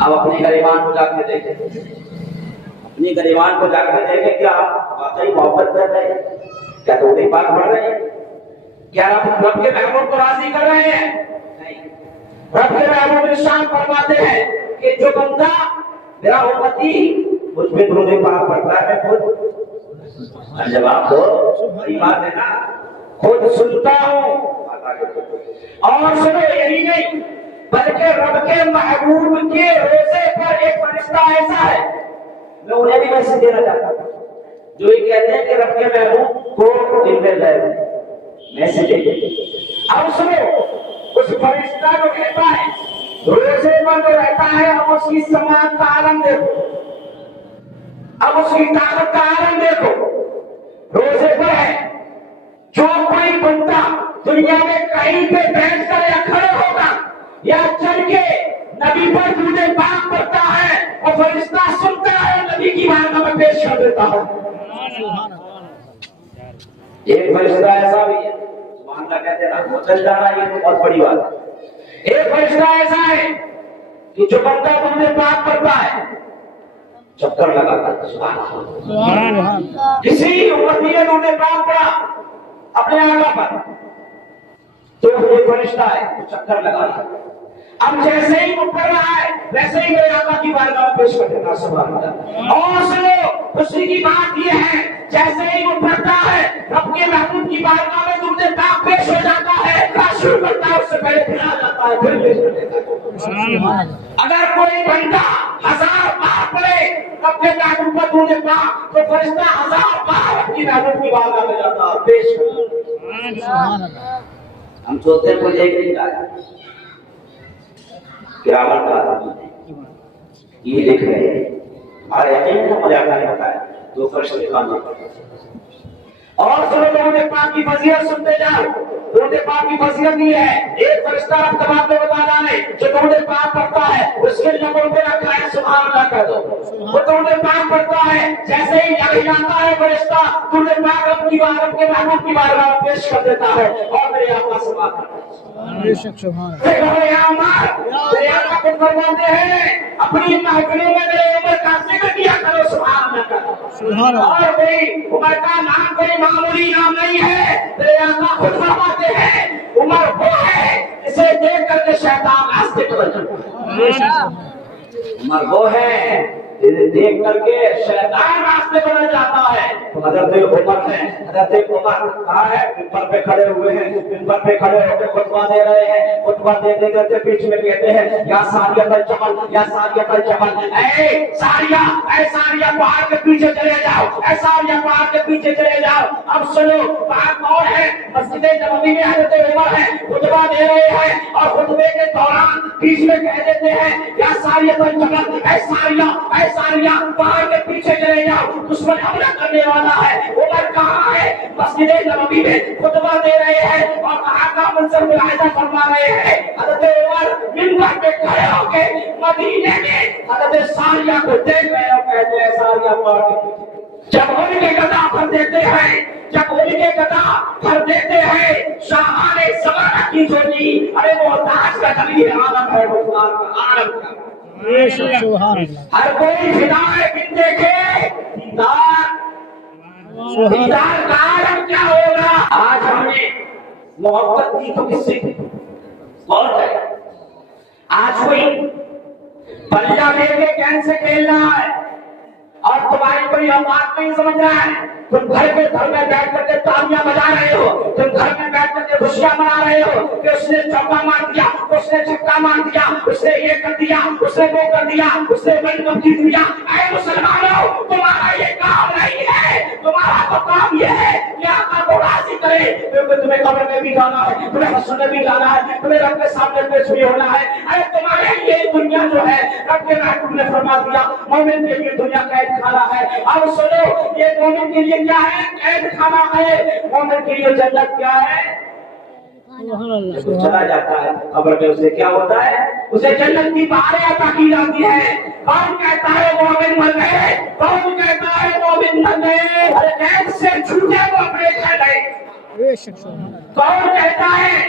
اب اپنی گریبان کو جا کے دیکھیں، اپنی گریبان کو جا کے دیکھیں، کیا آپ واقعی محبت کر رہے ہیں؟ کیا درود پاک پڑھ رہے ہیں؟ کیا رب کے محبوب کو راضی کر رہے ہیں؟ نہیں۔ رب کے محبوب ارشاد فرماتے ہیں کہ جو بندہ میرا امتی مجھ پہ درود پاک پڑھتا ہے، میں خود جواب دو، بڑی بات ہے نا، خود سنتا ہوں۔ اور سنو، یہی نہیں بلکہ رب کے محبوب کے روزے پر ایک فرشتہ ایسا ہے، میں انہیں بھی میسج دینا چاہتا ہوں جو یہ کہتے ہیں کہ رب کے محبوب کو دل میں لے میسج دے۔ اب سنو، اس فرشتہ جو کہتا ہے روزے پر جو رہتا ہے، اب اس کی سماعت کا عالم دیکھو، اب اس کی طاقت کا عالم دیکھو۔ روزے پر ہے، جو کوئی بندہ دنیا میں کہیں پہ بیٹھ کر یا کھڑے ہوگا یا چل کے نبی پر درود پاک پڑھتا ہے، اور فرشتہ سنتا ہے، نبی کی بارگاہ میں پیش کر دیتا ہے۔ ایک فرشتہ ایسا بھی ہے، سبحان اللہ کہتے ہیں وہ چل جانا، یہ تو بہت بڑی بات ہے۔ ایک فرشتہ ایسا ہے کہ جو بندہ درود پاک پڑھتا ہے چکر لگاتا ہے، سبحان اللہ۔ کسی امتی نے درود پاک پڑھا اپنے آقا پر تو یہ فرشتہ ہے وہ چکر لگاتا ہے، اب جیسے ہی وہ پڑھ رہا ہے ویسے ہی میرے آقا کی بارگاہ میں پیش کر دینا، سبحان اللہ۔ اور سنو، خوشی کی بات یہ ہے جیسے ہی وہ پڑھتا ہے رب کے محبوب کی بارگاہ میں درود پاک پیش ہو جاتا ہے، شروع کرتا ہے، اس سے پہلے پھر آ جاتا ہے، پھر پیش کر دیتا ہے۔ اگر کوئی بندہ 1000 بار پڑھے رب کے محبوب پر درود پاک تو فرشتہ 1000 بار رب کی محبوب کی بارگاہ میں جاتا ہے، پیش کرتا ہے۔ ہم سوچتے ہیں کوئی ایک دن آیا قیامت کا یہ لکھ رہے ہیں، ہمارے یقین کو مجھے آقا نے بتایا، دو فرشتے کام کرتے ہیں۔ اور سنو، درود پاک کی فضیلت سنتے جاؤ۔ درود پاک کی فضیلت یہ ہے، ایک فرشتہ رب تبارک کو بتا جانے جو درود پاک پڑھتا ہے اس کے لبوں پہ رکھا ہے، سبحان اللہ کہہ دو۔ وہ درود پاک پڑھتا ہے، جیسے ہی یہی جاتا ہے فرشتہ درود پاک رب کے محبوب کی بارگاہ میں پیش کر دیتا ہے، اور میرے آقا سے بات کرتا ہے۔ اپنی محفلوں میں میرے عمر کا ذکر کیا کرو، سبحان اللہ کرو۔ اور کوئی عمر کا نام کوئی معمولی نام نہیں ہے، میرے آقا خود فرماتے ہیں عمر وہ ہے اسے دیکھ کر کے شیطان راستے بدل جاتا ہے۔ عمر وہ ہے دیکھ کر کے شیطان راستے بدل جاتا ہے۔ تو حضرت عمر ہے، حضرت عمر کہاں ہے؟ ممبر پہ کھڑے ہوئے ہیں، ممبر پہ کھڑے ہو کے خطبہ دے رہے ہیں، خطبہ دیتے کرتے بیچ میں کہتے ہیں یا ساریہ الجبل، یا ساریہ الجبل، اے ساریہ، اے ساریہ پہاڑ کے پیچھے چلے جاؤ، اے ساریہ پہاڑ کے پیچھے چلے جاؤ۔ اب سنو، پہاڑ کون ہے؟ مسجد نبوی میں حضرت عمر ہے، خطبہ دے رہے ہیں، اور خطبے کے دوران بیچ میں کہہ دیتے ہیں یا ساریہ الجبل، اے ساریہ، اے ساریہ پہاڑ کے پیچھے چلے جاؤ، دشمن حملہ کرنے والا ہے۔ عمر کہاں ہے؟ مسجد نبوی میں خطبہ دے رہے ہیں اور کہاں کا منظر ملاحظہ فرما رہے ہیں۔ حضرت عمر منبر پہ کھڑے ہو کے مدینے میں حضرت ساریہ کو دیکھ رہے اور کہتے ہیں ساریہ پہاڑ کے پیچھے۔ جب ان کے گدا پر دیتے ہیں، جب ان کے گدا پر دیتے ہیں شاہان زمانہ کی جوڑی، ارے وہ تاج کا دلیل عالم ہے، وہ قرآن کا عالم کا۔ ہر کوئی فدا ہے بن دیکھے دیدار، دیدار کا عالم کیا ہوگا۔ آج ہم نے محبت کی تو کس سے کی؟ کون ہے؟ آج کوئی بلّہ لے کے گیند سے کھیل رہا ہے اور تمہاری کوئی اوقات نہیں سمجھ رہا ہے، تم گھر میں بیٹھ کر کے تالیاں بجا رہے ہو، تم گھر میں بیٹھ کر کے خوشیاں منا رہے ہو کہ اس نے چوکا مار دیا، اس نے چھکا مار دیا، اس نے یہ کر دیا، اس نے وہ کر دیا، اس نے ورلڈ کپ جیت لیا۔ اے مسلمانوں، تمہارا یہ کام نہیں ہے، تمہارا تو کام یہ ہے کہ آقا کو راضی کرے، کیونکہ تمہیں قبر میں بھی جانا ہے، تمہیں حشر میں بھی جانا ہے، تمہیں رب کے سامنے پیش بھی ہونا ہے۔ ارے تمہارے یہ دنیا جو ہے رب کے محبوب نے فرما دیا مومن کے لیے دنیا قید خانہ ہے۔ اب سنو، یہ مومن کے لیے کیا ہے؟ قید خانہ ہے۔ مومن کے لیے جنت کیا ہے؟ چلا جاتا ہے قبر میں، اسے کیا ہوتا ہے؟ اسے جنت کی بہاریں عطا کی جاتی ہے۔ کون کہتا ہے مومن مر گئے؟ کون کہتا ہے مومن مر گئے؟ ارے قید سے چھوٹے وہ اپنے گھر گئے۔ کون کہتا ہے